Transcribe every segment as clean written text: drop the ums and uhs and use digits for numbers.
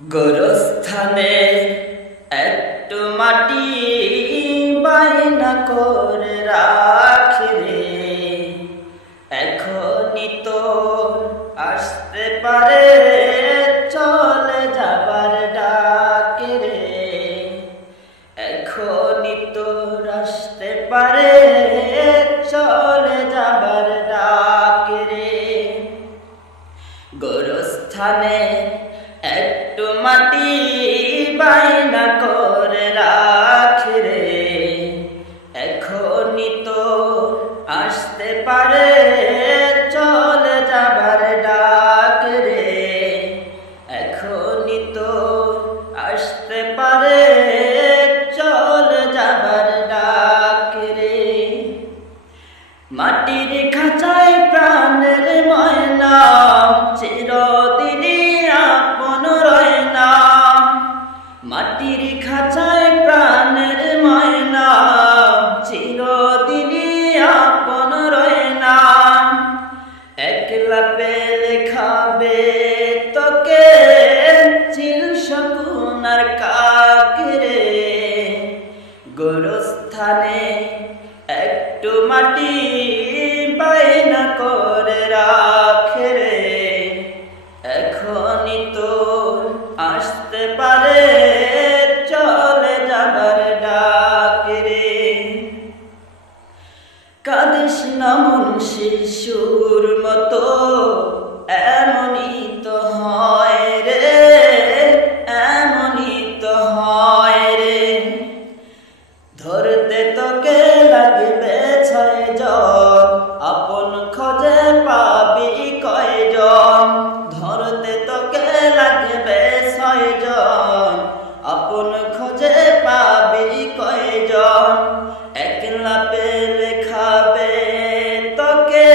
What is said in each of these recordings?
গোরস্থানে একটু মাটি বাইনা করে রাখি রে, এখনই তো আসতে পারে চলে যাবার ডাক রে, এখনই তো আসতে পারে চলে যাবার ডাক রে। গোরস্থানে একটু মাটি বাইনা করে রাখি রে, এখনই তো আসতে পারে চলে যাবার ডাক রে, এখনই তো আসতে পারে চলে যাবার ডাক রে। মাটির খাঁচায় প্রাণের ময়না চিরদিনই আপন রয় না, মাটির খাঁচায় প্রাণের ময়না চিরদিনই আপন রয় না, একলা পেলে খাবে তোকে চিল শকুন আর কাক রে। গোরস্থানে একটু মাটি বাইনা করে রাখে রে, এখনই তো আসতে পারে চলে যাবার ডাক রে। কাঁদিস না মন শিশুর মতো, এমনই তো হয় রে, এমনই তো হয় রে। ধরতে তোকে লাগবে ছয়জন, আপন খোঁজে পাবি কয়জন। ধরতে তোকে লাগবে ছয়জন, আপন খোঁজে পাবি কয়জন। একলা পেলে খাবে তোকে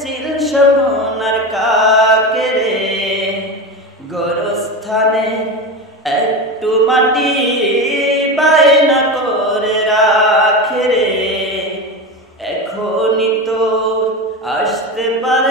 চিল শকুন আর কাক রে। গোরস্থানে একটু মাটি বাইনা করে রাখে রে, এখনই তো আসতে পারে